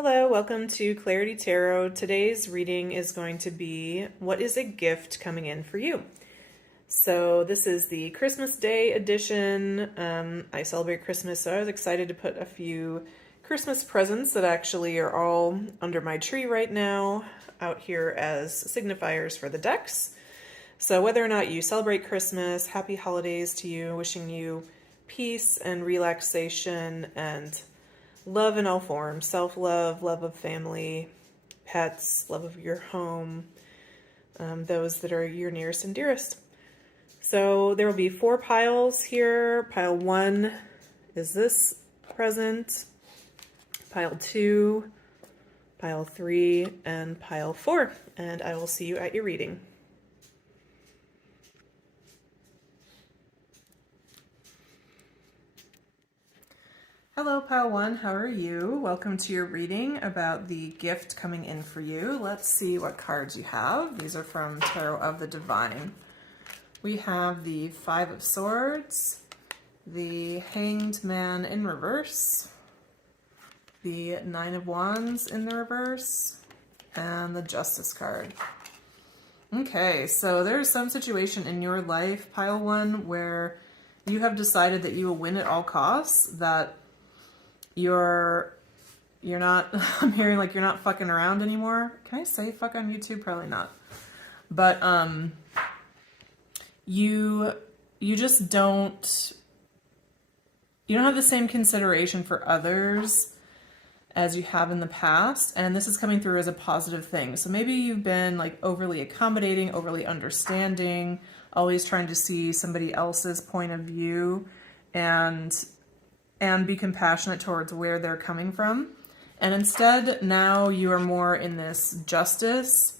Hello, welcome to Clarity Tarot. Today's reading is going to be what is a gift coming in for you? So this is the Christmas Day edition. I celebrate Christmas, so I was excited to put a few Christmas presents that actually are all under my tree right now out here as signifiers for the decks. So whether or not you celebrate Christmas, happy holidays to you, wishing you peace and relaxation and love in all forms, self-love, love of family, pets, love of your home, those that are your nearest and dearest. So there will be 4 piles here. Pile 1 is this present, pile 2, pile 3, and pile 4. And I will see you at your reading. Hello, Pile 1, how are you? Welcome to your reading about the gift coming in for you. Let's see what cards you have. These are from Tarot of the Divine. We have the 5 of Swords, the Hanged Man in reverse, the 9 of Wands in the reverse, and the Justice card. Okay, so there's some situation in your life, Pile 1, where you have decided that you will win at all costs, that you're not, I'm hearing like you're not fucking around anymore. Can I say fuck on YouTube? Probably not. But you just don't have the same consideration for others as you have in the past, and this is coming through as a positive thing. So maybe you've been like overly accommodating, overly understanding, always trying to see somebody else's point of view and be compassionate towards where they're coming from. And instead, now you are more in this justice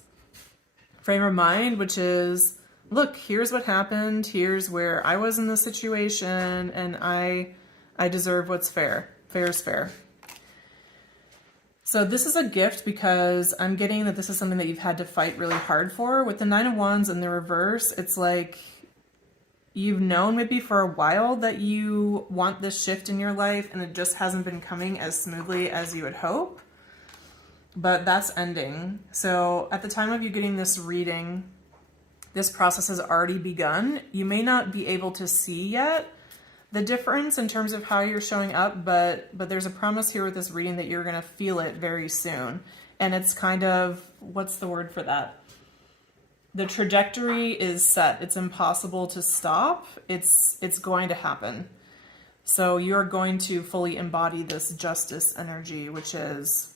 frame of mind, which is, look, here's what happened, here's where I was in the situation, and I deserve what's fair. Fair is fair. So this is a gift because I'm getting that this is something that you've had to fight really hard for. With the 9 of Wands in the reverse, it's like you've known maybe for a while that you want this shift in your life and it just hasn't been coming as smoothly as you would hope. But that's ending. So at the time of you getting this reading, this process has already begun. You may not be able to see yet the difference in terms of how you're showing up, but there's a promise here with this reading that you're going to feel it very soon. And it's kind of, what's the word for that? The trajectory is set. It's impossible to stop. It's going to happen. So you're going to fully embody this justice energy, which is,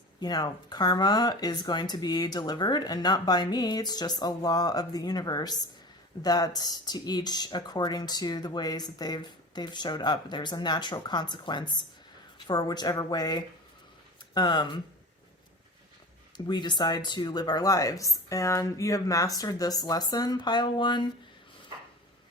karma is going to be delivered, and not by me. It's just a law of the universe that to each according to the ways that they've showed up. There's a natural consequence for whichever way we decide to live our lives. And you have mastered this lesson, Pile 1,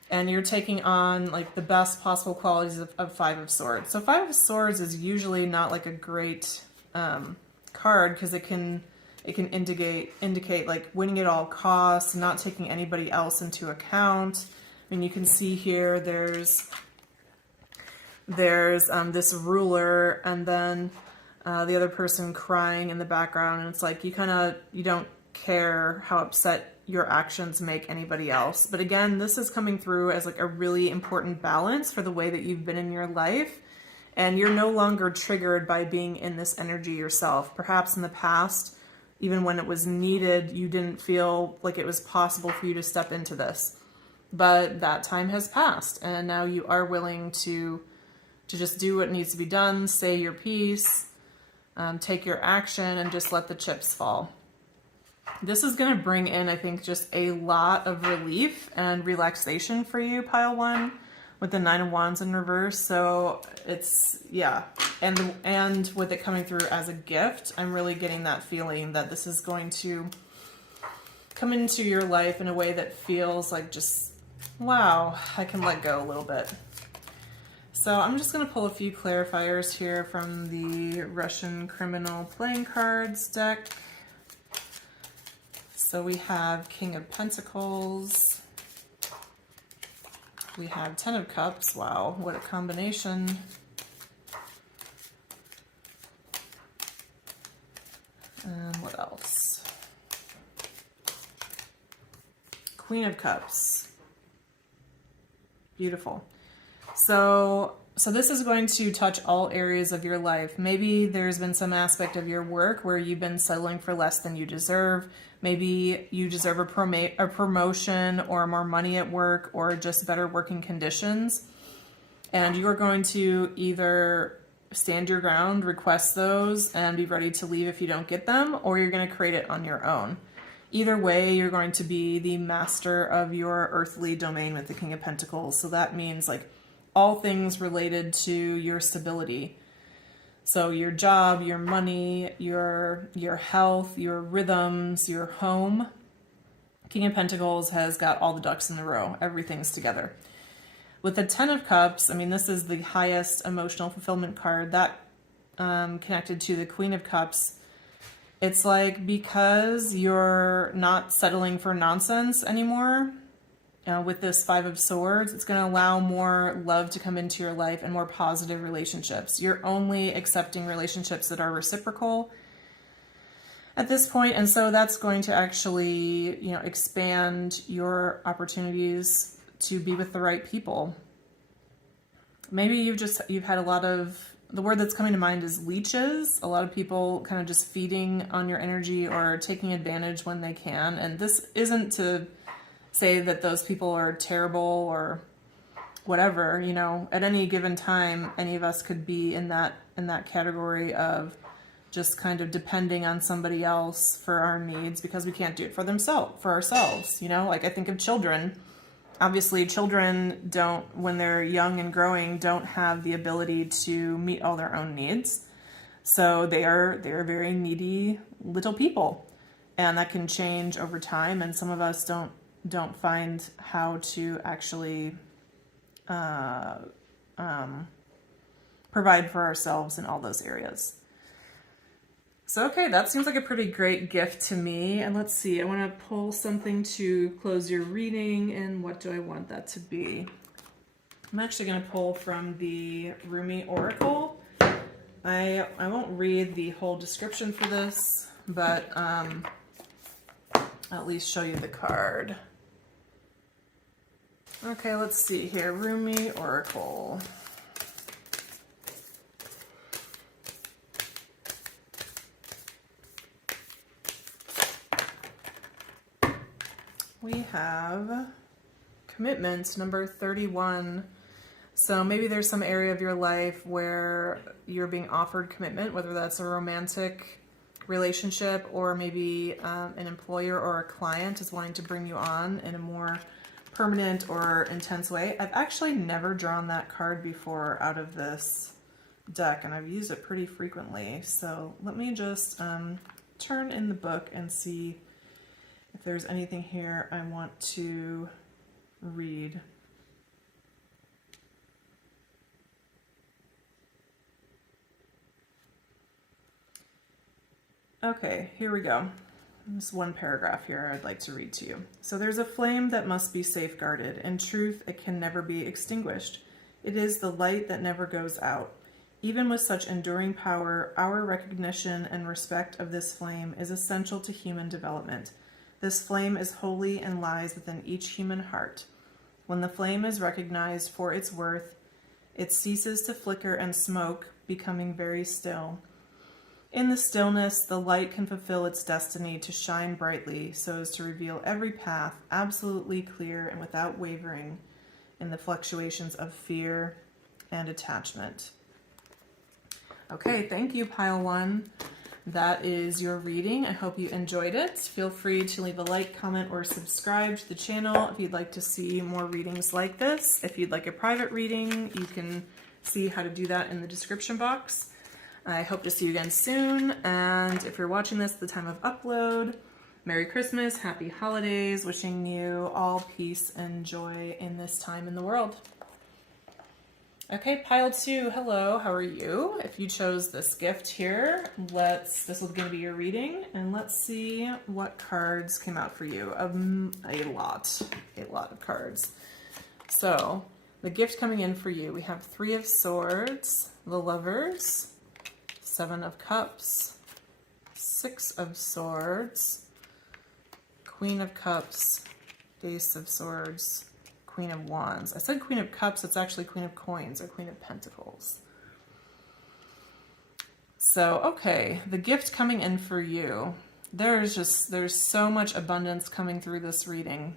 and you're taking on like the best possible qualities of 5 of Swords. So 5 of Swords is usually not like a great card because it can indicate like winning at all costs, not taking anybody else into account. I mean, you can see here there's this ruler, and then the other person crying in the background, and it's like you don't care how upset your actions make anybody else. But again, this is coming through as like a really important balance for the way that you've been in your life, and you're no longer triggered by being in this energy yourself. Perhaps in the past, even when it was needed, you didn't feel like it was possible for you to step into this, but that time has passed, and now you are willing to just do what needs to be done, say your piece, take your action, and just let the chips fall. This is going to bring in, I think, just a lot of relief and relaxation for you, Pile 1, with the 9 of Wands in reverse. So it's, yeah. And with it coming through as a gift, I'm really getting that feeling that this is going to come into your life in a way that feels like just, wow, I can let go a little bit. So I'm just going to pull a few clarifiers here from the Russian Criminal Playing Cards deck. So we have King of Pentacles. We have 10 of Cups. Wow, what a combination. And what else? Queen of Cups. Beautiful. So this is going to touch all areas of your life. Maybe there's been some aspect of your work where you've been settling for less than you deserve. Maybe you deserve a promotion or more money at work or just better working conditions. And you're going to either stand your ground, request those, and be ready to leave if you don't get them, or you're going to create it on your own. Either way, you're going to be the master of your earthly domain with the King of Pentacles. So that means like all things related to your stability. So your job, your money, your health, your rhythms, your home. King of Pentacles has got all the ducks in a row. Everything's together. With the Ten of Cups, I mean, this is the highest emotional fulfillment card. That connected to the Queen of Cups. It's like because you're not settling for nonsense anymore, with this Five of Swords, it's going to allow more love to come into your life and more positive relationships. You're only accepting relationships that are reciprocal at this point, and so that's going to actually, expand your opportunities to be with the right people. Maybe you've had a lot of, the word that's coming to mind is leeches. A lot of people kind of just feeding on your energy or taking advantage when they can. And this isn't to say that those people are terrible or whatever. At any given time, any of us could be in that category of just kind of depending on somebody else for our needs because we can't do it for ourselves. Like I think of children. Obviously, children when they're young and growing, don't have the ability to meet all their own needs. So they're very needy little people, and that can change over time. And some of us don't find how to actually provide for ourselves in all those areas. So, okay, that seems like a pretty great gift to me. And let's see, I want to pull something to close your reading. And what do I want that to be? I'm actually going to pull from the Rumi Oracle. I won't read the whole description for this, but I'll at least show you the card. Okay, let's see here. Rumi Oracle. We have commitment, number 31. So maybe there's some area of your life where you're being offered commitment, whether that's a romantic relationship or maybe an employer or a client is wanting to bring you on in a more permanent or intense way. I've actually never drawn that card before out of this deck, and I've used it pretty frequently. So let me just turn in the book and see if there's anything here I want to read. Okay, here we go. There's one paragraph here I'd like to read to you. So there's a flame that must be safeguarded. In truth, it can never be extinguished. It is the light that never goes out. Even with such enduring power, our recognition and respect of this flame is essential to human development. This flame is holy and lies within each human heart. When the flame is recognized for its worth, it ceases to flicker and smoke, becoming very still. In the stillness, the light can fulfill its destiny to shine brightly so as to reveal every path absolutely clear and without wavering in the fluctuations of fear and attachment. Okay, thank you, Pile 1. That is your reading. I hope you enjoyed it. Feel free to leave a like, comment, or subscribe to the channel if you'd like to see more readings like this. If you'd like a private reading, you can see how to do that in the description box. I hope to see you again soon, and if you're watching this at the time of upload, Merry Christmas, Happy Holidays, wishing you all peace and joy in this time in the world. Okay, Pile 2, hello, how are you? If you chose this gift here, this is going to be your reading, and let's see what cards came out for you. A lot of cards. So, the gift coming in for you, we have 3 of Swords, the Lovers, 7 of Cups, Six of Swords, Queen of Cups, Ace of Swords, Queen of Wands. I said Queen of Cups, it's actually Queen of Coins or Queen of Pentacles. So, okay, the gift coming in for you. There's so much abundance coming through this reading.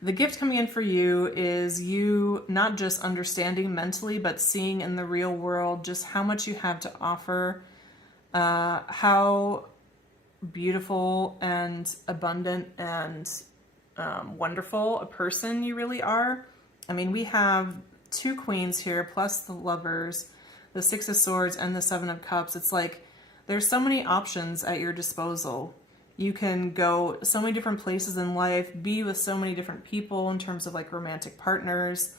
The gift coming in for you is you not just understanding mentally, but seeing in the real world just how much you have to offer, how beautiful and abundant and wonderful a person you really are. I mean, we have two queens here, plus the lovers, the Six of Swords, and the Seven of Cups. It's like there's so many options at your disposal. You can go so many different places in life, be with so many different people in terms of like romantic partners.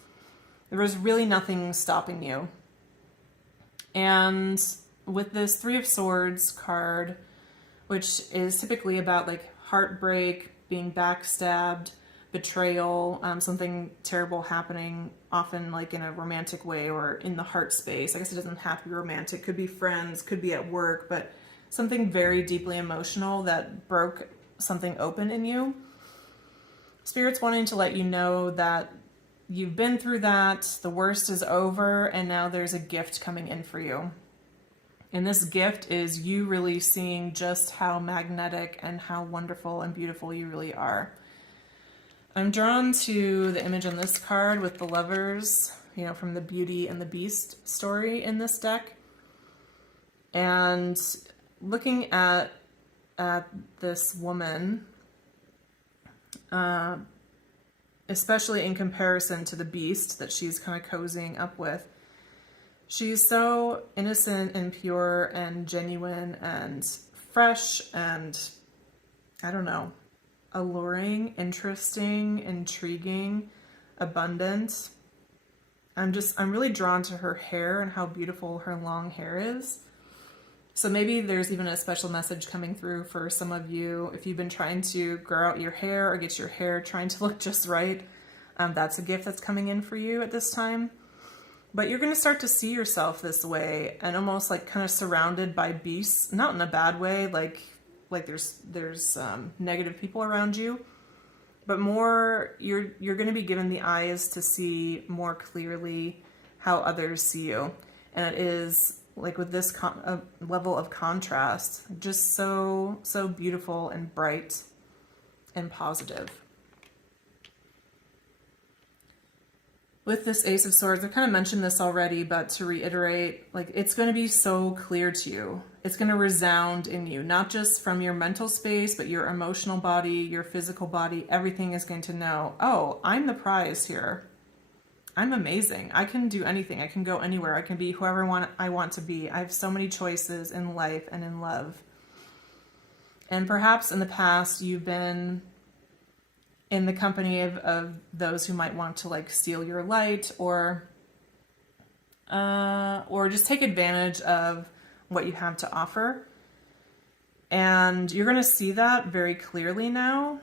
There was really nothing stopping you. And with this Three of Swords card, which is typically about like heartbreak, being backstabbed, betrayal, something terrible happening, often like in a romantic way or in the heart space. I guess it doesn't have to be romantic. Could be friends, could be at work, but something very deeply emotional that broke something open in you. Spirit's wanting to let you know that you've been through that, the worst is over, and now there's a gift coming in for you. And this gift is you really seeing just how magnetic and how wonderful and beautiful you really are. I'm drawn to the image on this card with the lovers, you know, from the Beauty and the Beast story in this deck. And looking at this woman, especially in comparison to the beast that she's kind of cozying up with, she's so innocent and pure and genuine and fresh and, I don't know, alluring, interesting, intriguing, abundant. I'm really drawn to her hair and how beautiful her long hair is. So maybe there's even a special message coming through for some of you. If you've been trying to grow out your hair or get your hair trying to look just right, that's a gift that's coming in for you at this time. But you're going to start to see yourself this way and almost like kind of surrounded by beasts, not in a bad way, like there's negative people around you, but more you're going to be given the eyes to see more clearly how others see you. And it is like with this level of contrast, just so beautiful and bright and positive. With this Ace of Swords, I've kind of mentioned this already, but to reiterate, like it's going to be so clear to you. It's going to resound in you, not just from your mental space, but your emotional body, your physical body. Everything is going to know, oh, I'm the prize here. I'm amazing. I can do anything. I can go anywhere. I can be whoever I want to be. I have so many choices in life and in love. And perhaps in the past, you've been in the company of those who might want to like steal your light or just take advantage of what you have to offer. And you're going to see that very clearly now.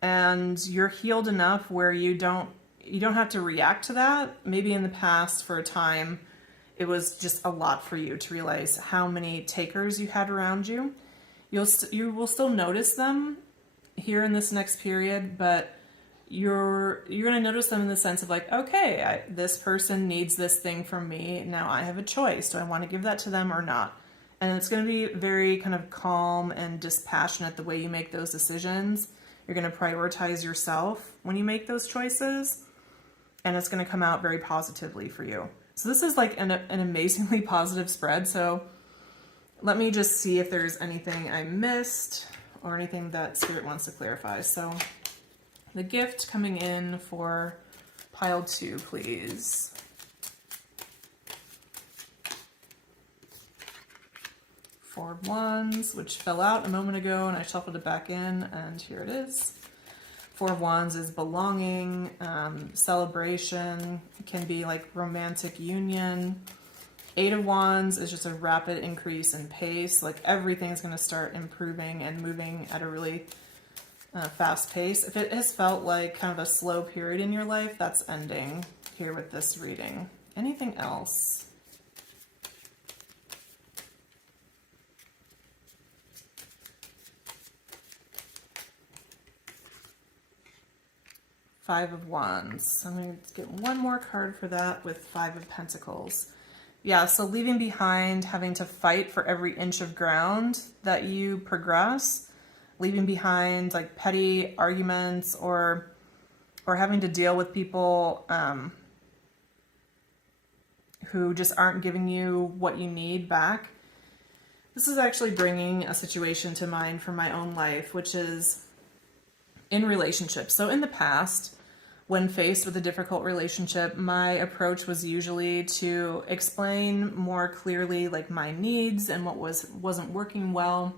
And you're healed enough where you don't have to react to that. Maybe in the past for a time, it was just a lot for you to realize how many takers you had around you. You will still notice them here in this next period, but you're going to notice them in the sense of like, okay, this person needs this thing from me. Now I have a choice. Do I want to give that to them or not? And it's going to be very kind of calm and dispassionate the way you make those decisions. You're going to prioritize yourself when you make those choices, and it's going to come out very positively for you. So this is like an amazingly positive spread. So let me just see if there's anything I missed or anything that Spirit wants to clarify. So the gift coming in for pile 2, please. Four of Wands, which fell out a moment ago and I shuffled it back in, and here it is. Four of Wands is belonging, celebration. It can be like romantic union. Eight of Wands is just a rapid increase in pace. Like everything's going to start improving and moving at a really fast pace. If it has felt like kind of a slow period in your life, that's ending here with this reading. Anything else? Five of Wands. I'm going to get one more card for that with Five of Pentacles. Yeah, so leaving behind, having to fight for every inch of ground that you progress, leaving behind like petty arguments or having to deal with people who just aren't giving you what you need back. This is actually bringing a situation to mind from my own life, which is in relationships. So in the past, when faced with a difficult relationship, my approach was usually to explain more clearly like my needs and what wasn't working well,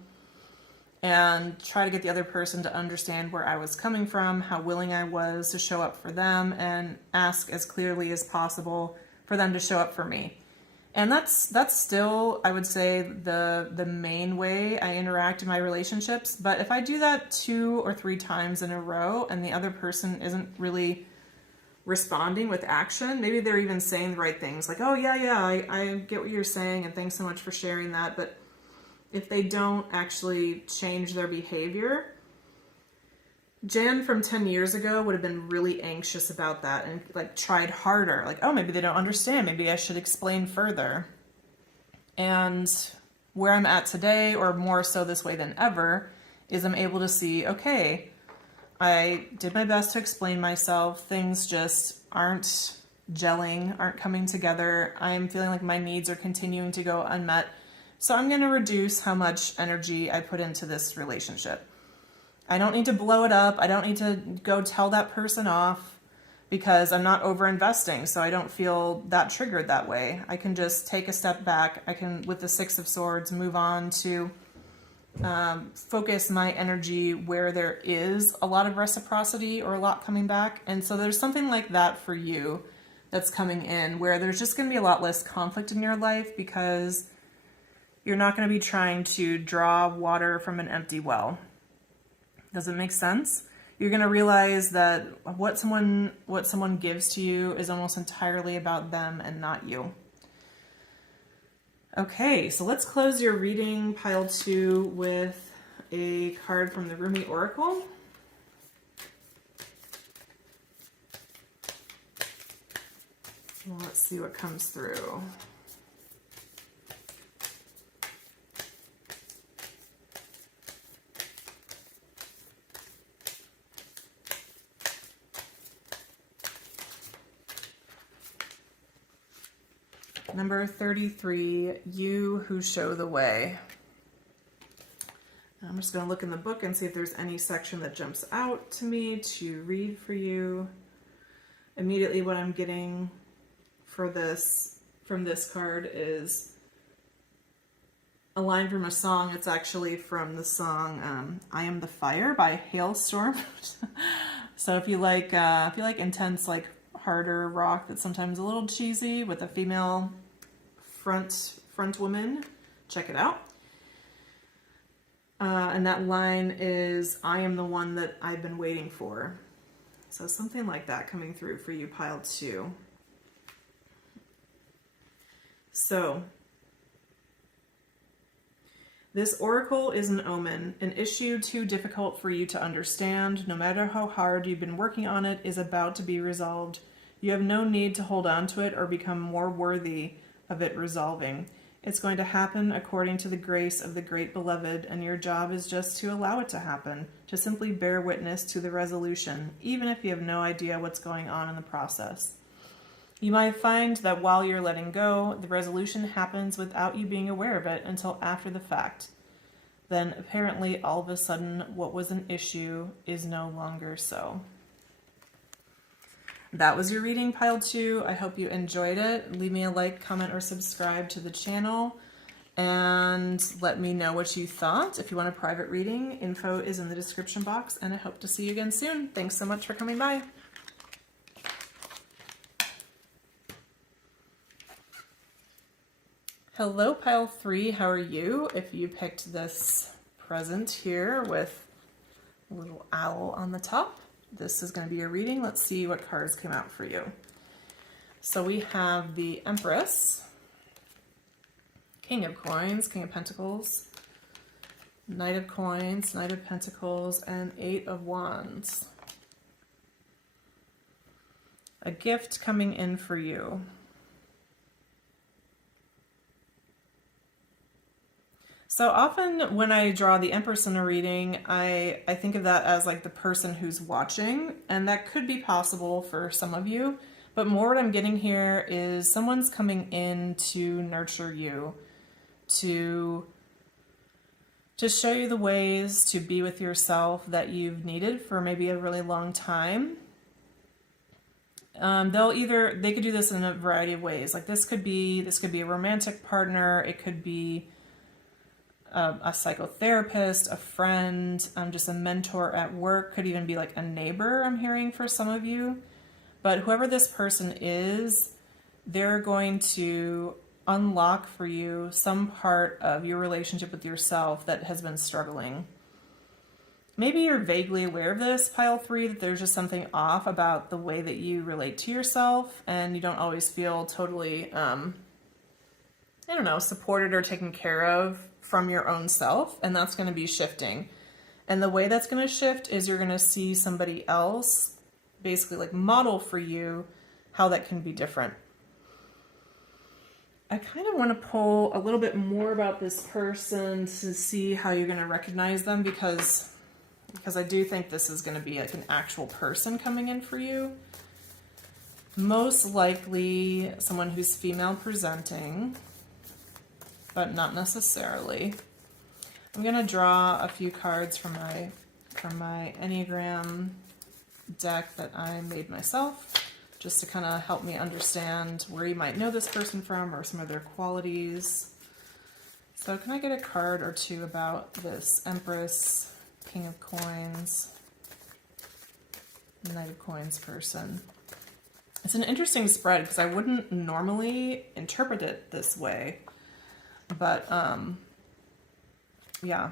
and try to get the other person to understand where I was coming from, how willing I was to show up for them, and ask as clearly as possible for them to show up for me. And that's still, I would say, the main way I interact in my relationships. But if I do that 2 or 3 times in a row and the other person isn't really responding with action, maybe they're even saying the right things, like, oh yeah, I get what you're saying and thanks so much for sharing that. But if they don't actually change their behavior, Jan from 10 years ago would have been really anxious about that and like tried harder. Like, oh, maybe they don't understand. Maybe I should explain further. And where I'm at today, or more so this way than ever, is I'm able to see, okay, I did my best to explain myself. Things just aren't gelling, aren't coming together. I'm feeling like my needs are continuing to go unmet. So I'm going to reduce how much energy I put into this relationship. I don't need to blow it up. I don't need to go tell that person off because I'm not over investing. So I don't feel that triggered that way. I can just take a step back. I can, with the Six of Swords, move on to focus my energy where there is a lot of reciprocity or a lot coming back. And so there's something like that for you that's coming in, where there's just going to be a lot less conflict in your life because you're not going to be trying to draw water from an empty well. Does it make sense? You're going to realize that what someone gives to you is almost entirely about them and not you. Okay, so let's close your reading, pile 2, with a card from the Rumi Oracle. Well, let's see what comes through. Number 33, you who show the way. I'm just going to look in the book and see if there's any section that jumps out to me to read for you. Immediately what I'm getting for this from this card is a line from a song. It's actually from the song I Am the Fire by Hailstorm. So if you like intense, like harder rock that's sometimes a little cheesy with a female front woman, check it out. And that line is, I am the one that I've been waiting for. So something like that coming through for you, pile 2. So this oracle is an omen. An issue too difficult for you to understand, no matter how hard you've been working on it, is about to be resolved. You have no need to hold on to it or become more worthy of it resolving. It's going to happen according to the grace of the great beloved, and your job is just to allow it to happen, to simply bear witness to the resolution, even if you have no idea what's going on in the process. You might find that while you're letting go, the resolution happens without you being aware of it until after the fact. Then apparently all of a sudden what was an issue is no longer so. That was your reading, pile 2. I hope you enjoyed it. Leave me a like, comment, or subscribe to the channel. And let me know what you thought. If you want a private reading, info is in the description box. And I hope to see you again soon. Thanks so much for coming by. Hello, pile 3. How are you? If you picked this present here with a little owl on the top, this is going to be your reading. Let's see what cards came out for you. So we have the Empress, King of Coins, King of Pentacles, Knight of Coins, Knight of Pentacles, and 8 of Wands. A gift coming in for you. So often when I draw the Empress in a reading, I think of that as like the person who's watching, and that could be possible for some of you, but more what I'm getting here is someone's coming in to nurture you, to show you the ways to be with yourself that you've needed for maybe a really long time. They could do this in a variety of ways. Like this could be a romantic partner, it could be a psychotherapist, a friend, just a mentor at work, could even be like a neighbor, I'm hearing for some of you. But whoever this person is, they're going to unlock for you some part of your relationship with yourself that has been struggling. Maybe you're vaguely aware of this, pile 3, that there's just something off about the way that you relate to yourself, and you don't always feel totally, supported or taken care of from your own self, and that's going to be shifting. And the way that's going to shift is you're going to see somebody else basically like model for you how that can be different. I kind of want to pull a little bit more about this person to see how you're going to recognize them, because I do think this is going to be like an actual person coming in for you. Most likely someone who's female presenting, but not necessarily. I'm going to draw a few cards from my Enneagram deck that I made myself, just to kind of help me understand where you might know this person from or some of their qualities. So can I get a card or two about this Empress, King of Coins, Knight of Coins person? It's an interesting spread because I wouldn't normally interpret it this way. But, yeah.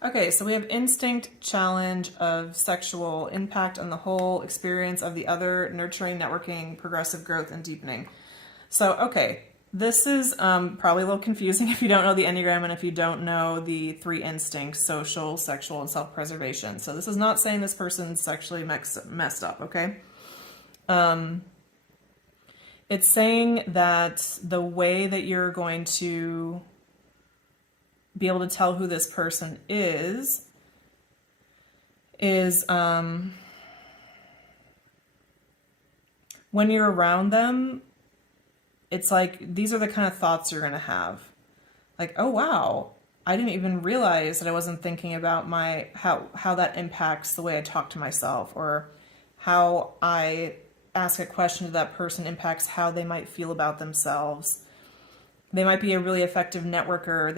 Okay, so we have instinct, challenge of sexual impact on the whole experience of the other, nurturing, networking, progressive growth, and deepening. So, okay, this is probably a little confusing if you don't know the Enneagram and if you don't know the 3 instincts, social, sexual, and self-preservation. So this is not saying this person's sexually messed up, okay? It's saying that the way that you're going to be able to tell who this person is when you're around them, it's like these are the kind of thoughts you're going to have. Like, oh wow, I didn't even realize that I wasn't thinking about how that impacts the way I talk to myself, or how I ask a question to that person impacts how they might feel about themselves. They might be a really effective networker.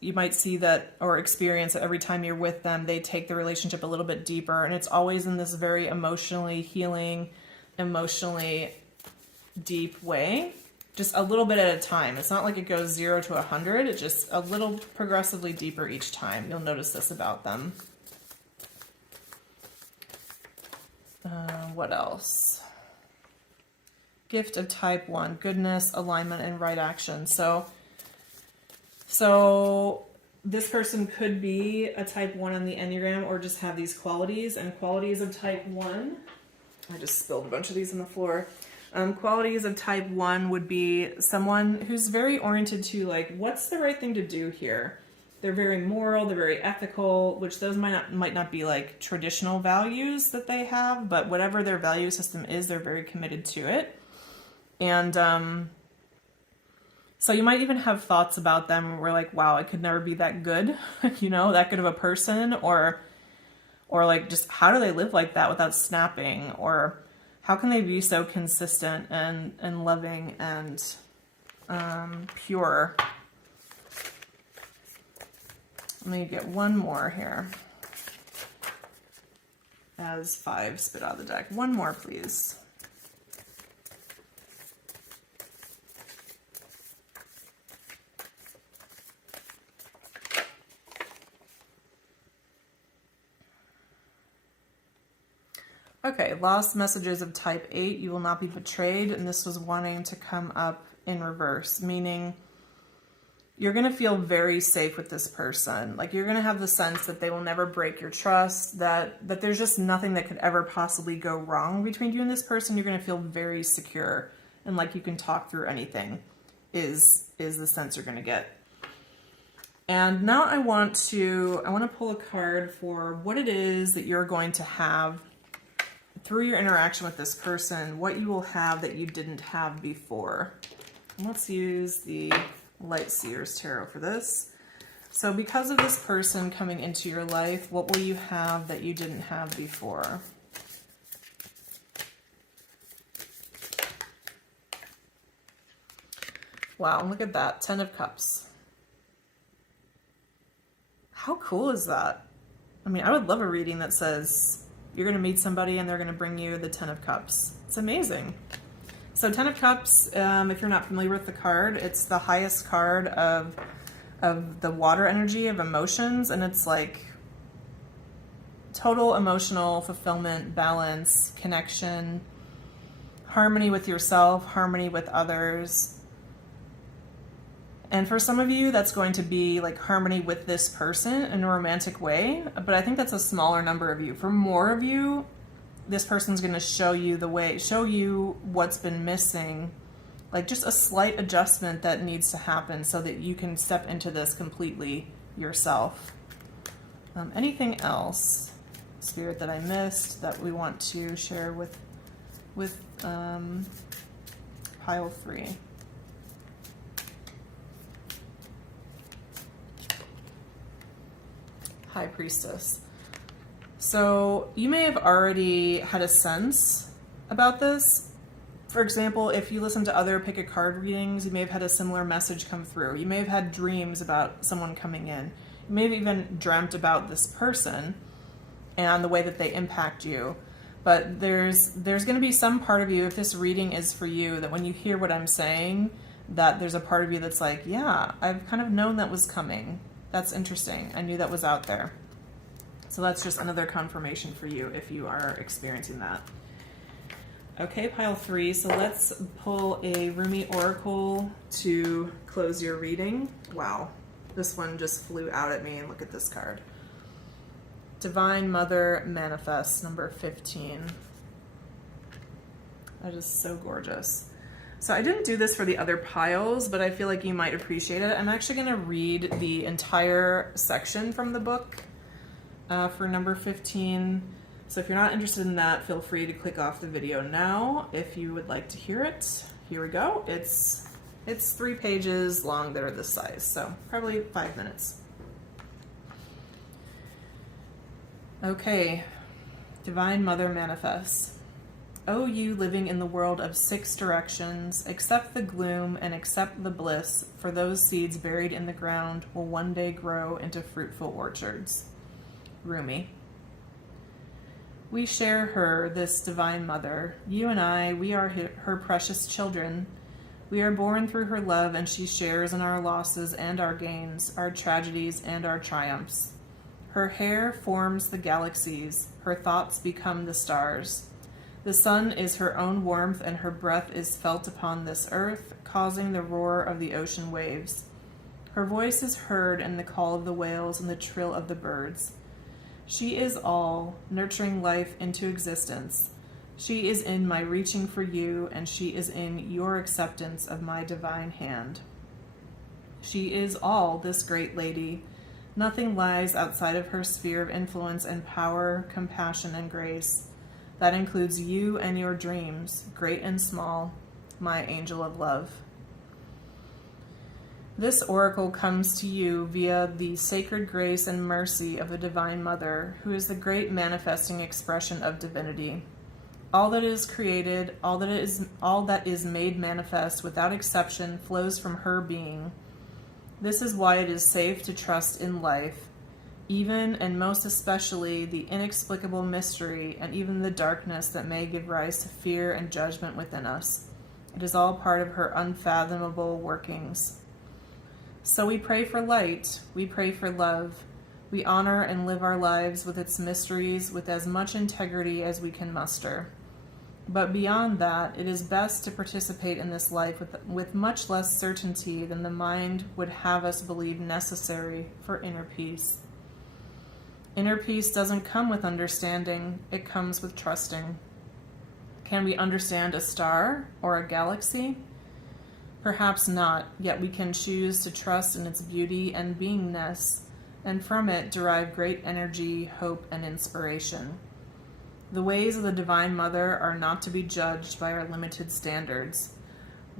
You might see that or experience that every time you're with them, they take the relationship a little bit deeper. And it's always in this very emotionally healing, emotionally deep way, just a little bit at a time. It's not like it goes 0 to 100. It's just a little progressively deeper each time. You'll notice this about them. What else? Gift of type 1, goodness, alignment, and right action. So this person could be a type 1 on the Enneagram or just have these qualities. And qualities of type 1, I just spilled a bunch of these on the floor. Qualities of type 1 would be someone who's very oriented to like, what's the right thing to do here? They're very moral, they're very ethical, which those might not be like traditional values that they have, but whatever their value system is, they're very committed to it. And so you might even have thoughts about them where like, wow, I could never be that good, that good of a person, or like just how do they live like that without snapping, or how can they be so consistent and loving and pure? Let me get one more here. As 5 spit out of the deck. One more, please. Okay, lost messages of type 8. You will not be betrayed. And this was wanting to come up in reverse, meaning you're going to feel very safe with this person. Like, you're going to have the sense that they will never break your trust, that there's just nothing that could ever possibly go wrong between you and this person. You're going to feel very secure and like you can talk through anything is the sense you're going to get. And now I want to pull a card for what it is that you're going to have through your interaction with this person, what you will have that you didn't have before. And let's use the Light Seers Tarot for this. So because of this person coming into your life, what will you have that you didn't have before? Wow, look at that. 10 of Cups. How cool is that? I mean, I would love a reading that says you're going to meet somebody and they're going to bring you the 10 of Cups. It's amazing. So 10 of Cups, if you're not familiar with the card, it's the highest card of the water energy of emotions, and it's like total emotional fulfillment, balance, connection, harmony with yourself, harmony with others. And for some of you, that's going to be like harmony with this person in a romantic way, but I think that's a smaller number of you. For more of you, this person's going to show you the way, show you what's been missing, like just a slight adjustment that needs to happen so that you can step into this completely yourself. Anything else, Spirit, that I missed that we want to share with pile 3? High Priestess. So you may have already had a sense about this. For example, if you listen to other pick a card readings, you may have had a similar message come through. You may have had dreams about someone coming in. You may have even dreamt about this person and the way that they impact you. But there's going to be some part of you, if this reading is for you, that when you hear what I'm saying, that there's a part of you that's like, yeah, I've kind of known that was coming. That's interesting. I knew that was out there. So that's just another confirmation for you if you are experiencing that. Okay, pile 3. So let's pull a Rumi Oracle to close your reading. Wow, this one just flew out at me, and look at this card. Divine Mother Manifest, number 15. That is so gorgeous. So I didn't do this for the other piles, but I feel like you might appreciate it. I'm actually going to read the entire section from the book for number 15. So if you're not interested in that, feel free to click off the video now if you would like to hear it. Here we go. It's 3 pages long that are this size, so probably 5 minutes. Okay, Divine Mother Manifests. O you living in the world of 6 directions, accept the gloom and accept the bliss, for those seeds buried in the ground will one day grow into fruitful orchards. Rumi. We share her, this Divine Mother. You and I, we are her precious children. We are born through her love, and she shares in our losses and our gains, our tragedies and our triumphs. Her hair forms the galaxies, her thoughts become the stars. The sun is her own warmth, and her breath is felt upon this earth, causing the roar of the ocean waves. Her voice is heard in the call of the whales and the trill of the birds. She is all, nurturing life into existence. She is in my reaching for you, and she is in your acceptance of my divine hand. She is all, this great lady. Nothing lies outside of her sphere of influence and power, compassion, and grace. That includes you and your dreams, great and small, my angel of love. This oracle comes to you via the sacred grace and mercy of the Divine Mother, who is the great manifesting expression of divinity. All that is created, all that is made manifest without exception flows from her being. This is why it is safe to trust in life, even and most especially the inexplicable mystery and even the darkness that may give rise to fear and judgment within us. It is all part of her unfathomable workings. So we pray for light, we pray for love. We honor and live our lives with its mysteries with as much integrity as we can muster. But beyond that, it is best to participate in this life with much less certainty than the mind would have us believe necessary for inner peace. Inner peace doesn't come with understanding, it comes with trusting. Can we understand a star or a galaxy? Perhaps not, yet we can choose to trust in its beauty and beingness, and from it derive great energy, hope, and inspiration. The ways of the Divine Mother are not to be judged by our limited standards,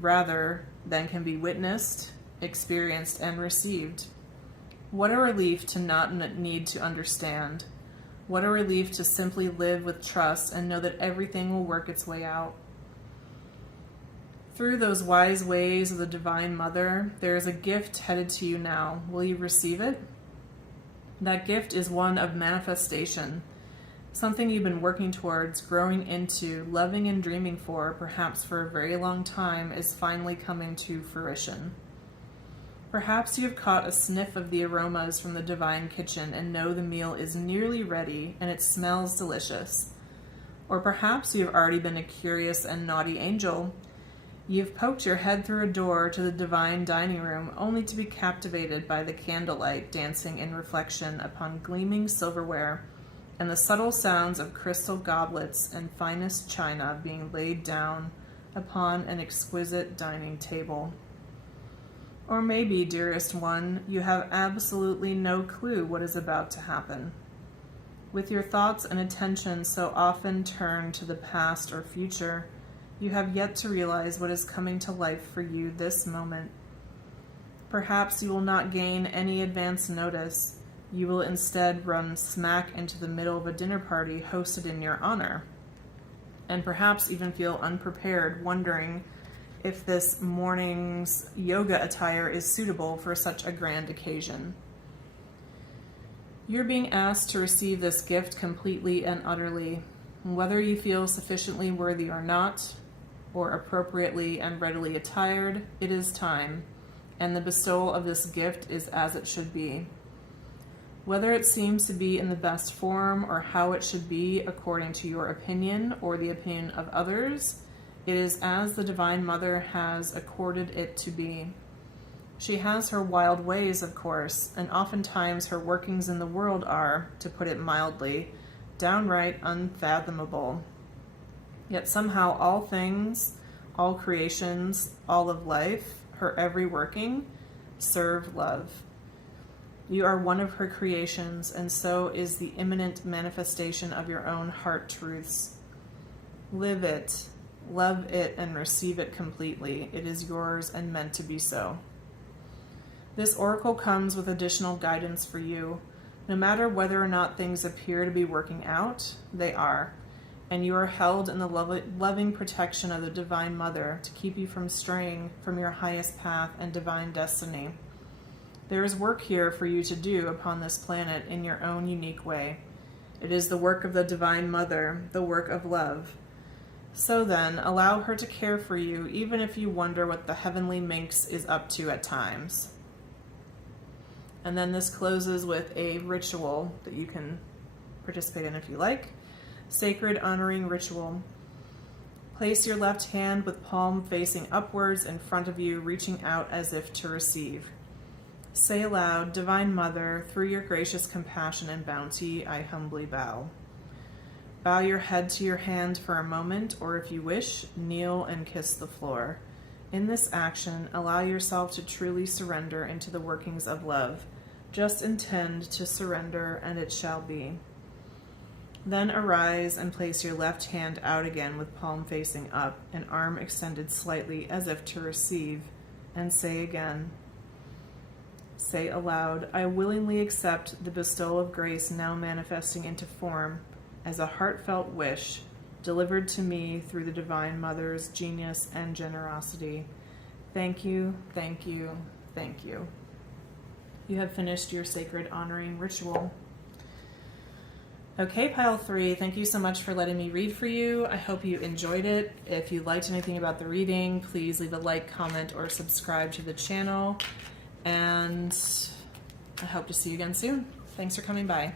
rather than can be witnessed, experienced, and received. What a relief to not need to understand. What a relief to simply live with trust and know that everything will work its way out. Through those wise ways of the Divine Mother, there is a gift headed to you now. Will you receive it? That gift is one of manifestation. Something you've been working towards, growing into, loving and dreaming for, perhaps for a very long time, is finally coming to fruition. Perhaps you have caught a sniff of the aromas from the divine kitchen and know the meal is nearly ready and it smells delicious. Or perhaps you have already been a curious and naughty angel. You have poked your head through a door to the divine dining room only to be captivated by the candlelight dancing in reflection upon gleaming silverware and the subtle sounds of crystal goblets and finest china being laid down upon an exquisite dining table. Or maybe, dearest one, you have absolutely no clue what is about to happen. With your thoughts and attention so often turned to the past or future, you have yet to realize what is coming to life for you this moment. Perhaps you will not gain any advance notice. You will instead run smack into the middle of a dinner party hosted in your honor, and perhaps even feel unprepared, wondering if this morning's yoga attire is suitable for such a grand occasion. You're being asked to receive this gift completely and utterly. Whether you feel sufficiently worthy or not, or appropriately and readily attired, it is time, and the bestowal of this gift is as it should be. Whether it seems to be in the best form or how it should be according to your opinion or the opinion of others, it is as the Divine Mother has accorded it to be. She has her wild ways, of course, and oftentimes her workings in the world are, to put it mildly, downright unfathomable. Yet somehow all things, all creations, all of life, her every working, serve love. You are one of her creations, and so is the imminent manifestation of your own heart truths. Live it, love it, and receive it completely. It is yours and meant to be so. This oracle comes with additional guidance for you. No matter whether or not things appear to be working out, they are, and you are held in the loving protection of the Divine Mother to keep you from straying from your highest path and divine destiny. There is work here for you to do upon this planet in your own unique way. It is the work of the Divine Mother, the work of love. So then, allow her to care for you, even if you wonder what the heavenly minx is up to at times. And then this closes with a ritual that you can participate in if you like. Sacred honoring ritual. Place your left hand with palm facing upwards in front of you, reaching out as if to receive. Say aloud, Divine Mother, through your gracious compassion and bounty, I humbly bow. Bow your head to your hand for a moment, or if you wish, kneel and kiss the floor. In this action, allow yourself to truly surrender into the workings of love. Just intend to surrender, and it shall be. Then arise and place your left hand out again with palm facing up, and arm extended slightly as if to receive, and say again, say aloud, I willingly accept the bestowal of grace now manifesting into form as a heartfelt wish delivered to me through the Divine Mother's genius and generosity. Thank you, thank you, thank you. You have finished your sacred honoring ritual. Okay, pile 3, thank you so much for letting me read for you. I hope you enjoyed it. If you liked anything about the reading, please leave a like, comment, or subscribe to the channel. And I hope to see you again soon. Thanks for coming by.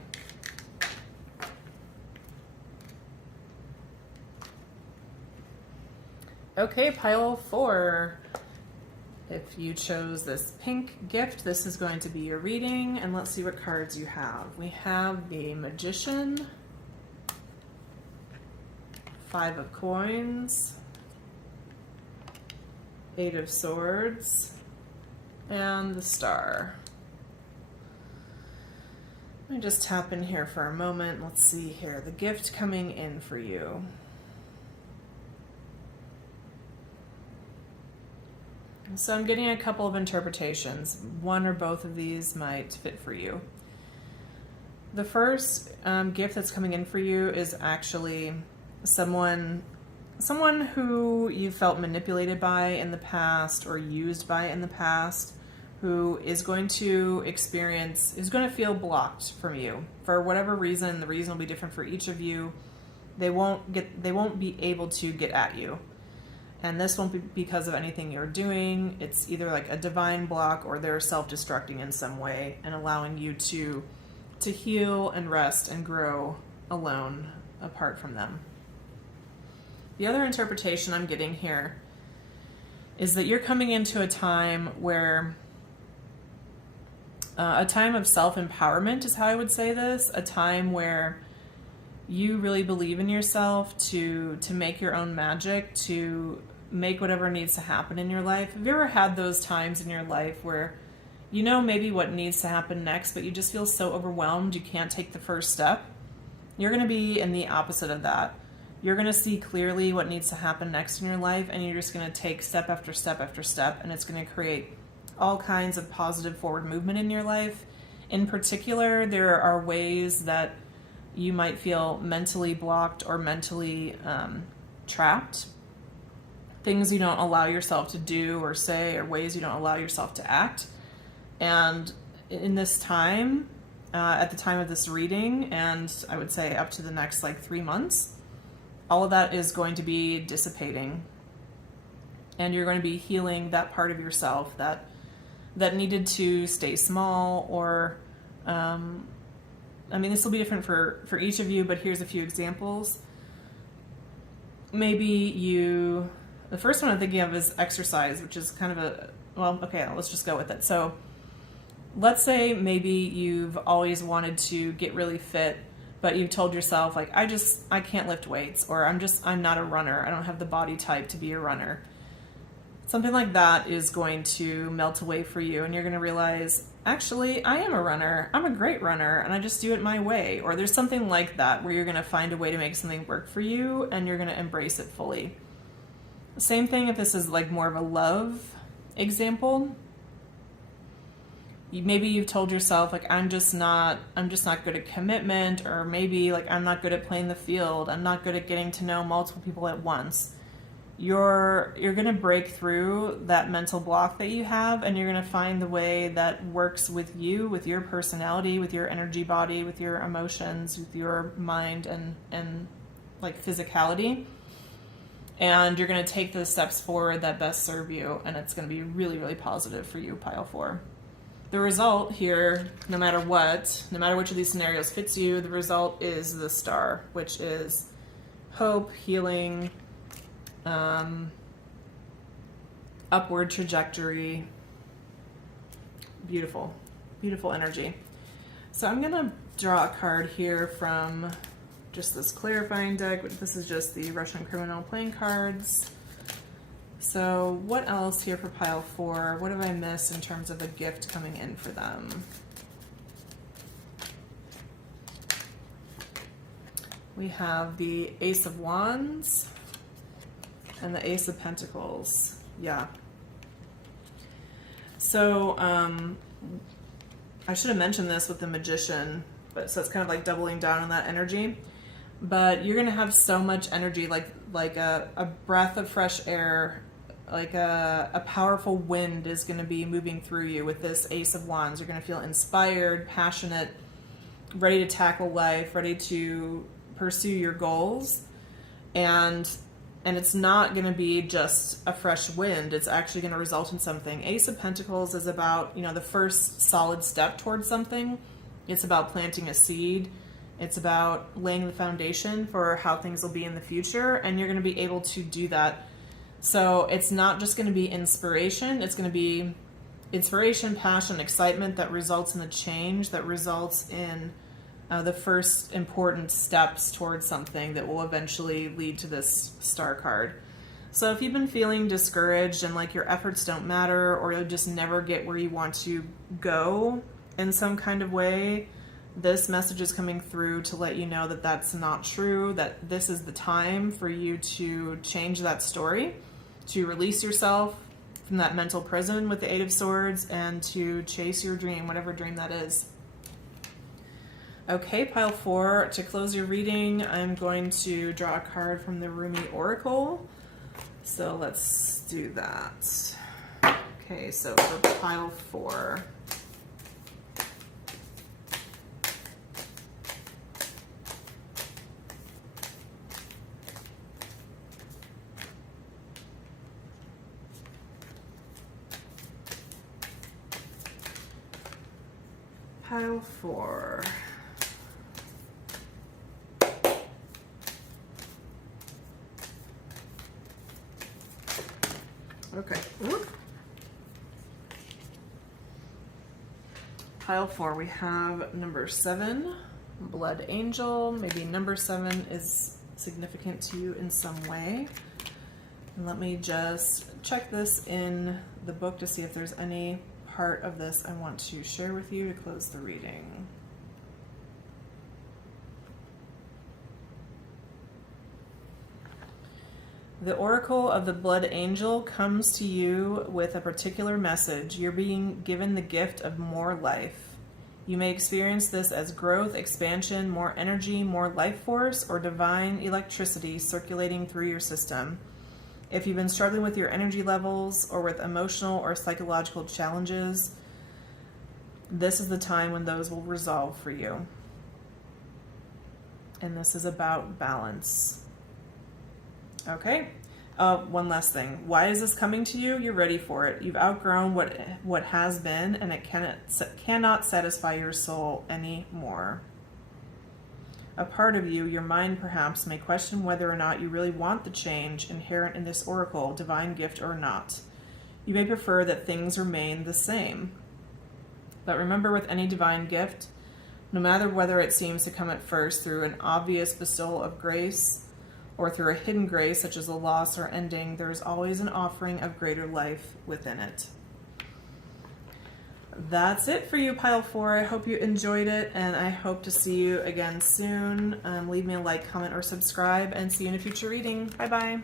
Okay, pile 4. If you chose this pink gift, this is going to be your reading, and let's see what cards you have. We have the Magician, 5 of Coins, 8 of Swords, and the Star. Let me just tap in here for a moment. Let's see here. The gift coming in for you. So I'm getting a couple of interpretations. One or both of these might fit for you. The first gift that's coming in for you is actually someone who you felt manipulated by in the past or used by in the past, who is going to feel blocked from you for whatever reason. The reason will be different for each of you. They won't be able to get at you. And this won't be because of anything you're doing. It's either like a divine block or they're self-destructing in some way and allowing you to heal and rest and grow alone apart from them. The other interpretation I'm getting here is that you're coming into a time where a time of self-empowerment is how I would say this, a time where you really believe in yourself to make your own magic, to make whatever needs to happen in your life. Have you ever had those times in your life where you know maybe what needs to happen next, but you just feel so overwhelmed you can't take the first step? You're going to be in the opposite of that. You're going to see clearly what needs to happen next in your life, and you're just going to take step after step after step, and it's going to create all kinds of positive forward movement in your life. In particular, there are ways that you might feel mentally blocked or mentally trapped. Things you don't allow yourself to do or say, or ways you don't allow yourself to act. And in this time, at the time of this reading, and I would say up to the next 3 months, all of that is going to be dissipating. And you're going to be healing that part of yourself that needed to stay small, or this will be different for each of you, but here's a few examples. Maybe the first one I'm thinking of is exercise, which is kind of let's just go with it. So let's say maybe you've always wanted to get really fit, but you've told yourself I can't lift weights, or I'm not a runner. I don't have the body type to be a runner. Something like that is going to melt away for you, and you're going to realize, actually, I am a runner. I'm a great runner, and I just do it my way. Or there's something like that where you're going to find a way to make something work for you, and you're going to embrace it fully. Same thing if this is more of a love example. Maybe you've told yourself, I'm just not good at commitment, or maybe I'm not good at playing the field. I'm not good at getting to know multiple people at once. You're going to break through that mental block that you have, and you're going to find the way that works with you, with your personality, with your energy body, with your emotions, with your mind and physicality. And you're going to take those steps forward that best serve you, and it's going to be really, really positive for you, pile 4. The result here, no matter which of these scenarios fits you, the result is the Star, which is hope, healing, upward trajectory. Beautiful, beautiful energy. So I'm going to draw a card here from just this clarifying deck, but this is just the Russian Criminal playing cards. So what else here for pile 4? What have I missed in terms of a gift coming in for them? We have the Ace of Wands and the Ace of Pentacles. Yeah. So I should have mentioned this with the Magician, but so it's kind of doubling down on that energy. But you're going to have so much energy, like a breath of fresh air, like a powerful wind is going to be moving through you with this Ace of Wands. You're going to feel inspired, passionate, ready to tackle life, ready to pursue your goals. And it's not going to be just a fresh wind. It's actually going to result in something. Ace of Pentacles is about, the first solid step towards something. It's about planting a seed. It's about laying the foundation for how things will be in the future, and you're going to be able to do that So it's not just going to be inspiration, it's going to be inspiration, passion, excitement that results in the change, that results in the first important steps towards something that will eventually lead to this star card. So if you've been feeling discouraged and like your efforts don't matter, or you'll just never get where you want to go in some kind of way, this message is coming through to let you know that that's not true, that this is the time for you to change that story, to release yourself from that mental prison with the Eight of Swords, and to chase your dream, whatever dream that is. Okay, pile 4, to close your reading, I'm going to draw a card from the Rumi Oracle. So let's do that. Okay, so for pile 4. Pile 4. Okay. Whoop. Pile 4, we have number 7, Blood Angel. Maybe number 7 is significant to you in some way. And let me just check this in the book to see if there's any part of this I want to share with you to close the reading. The Oracle of the Blood Angel comes to you with a particular message. You're being given the gift of more life. You may experience this as growth, expansion, more energy, more life force, or divine electricity circulating through your system. If you've been struggling with your energy levels or with emotional or psychological challenges, this is the time when those will resolve for you. And this is about balance. Okay. One last thing. Why is this coming to you? You're ready for it. You've outgrown what has been, and it cannot satisfy your soul anymore. A part of you, your mind perhaps, may question whether or not you really want the change inherent in this oracle, divine gift or not. You may prefer that things remain the same. But remember, with any divine gift, no matter whether it seems to come at first through an obvious bestowal of grace or through a hidden grace such as a loss or ending, there is always an offering of greater life within it. That's it for you, pile 4. I hope you enjoyed it, and I hope to see you again soon. Leave me a like, comment, or subscribe, and see you in a future reading. Bye-bye.